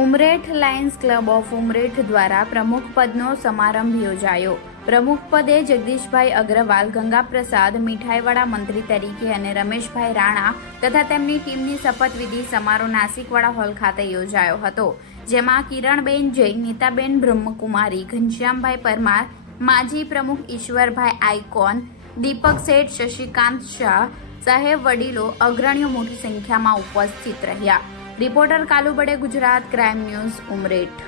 Umreth lions club of Umreth દ્વારા પ્રમુખ પદનો સમારંભ યોજાયો. પ્રમુખ પદે જગદીશભાઈ અગ્રવાલ, ગંગાપ્રસાદ, મીઠાઈવાળા મંત્રી તરીકે અને રમેશભાઈ રાણા તથા તેમની ટીમની શપથવિધિ સમારોહ નાસિકવાડા હોલ ખાતે યોજાયો હતો, જેમાં કિરણબેન જૈન, નીતાબેન બ્રહ્મકુમારી, ઘનશ્યામભાઈ પરમાર, માજી પ્રમુખ ઈશ્વરભાઈ આઇકોન, દીપક શેઠ, શશિકાંત શાહ સાહેબ વડીલો અગ્રણીઓ મોટી સંખ્યામાં ઉપસ્થિત રહ્યા. Reporter Kalubade Gujarat crime news Umreth.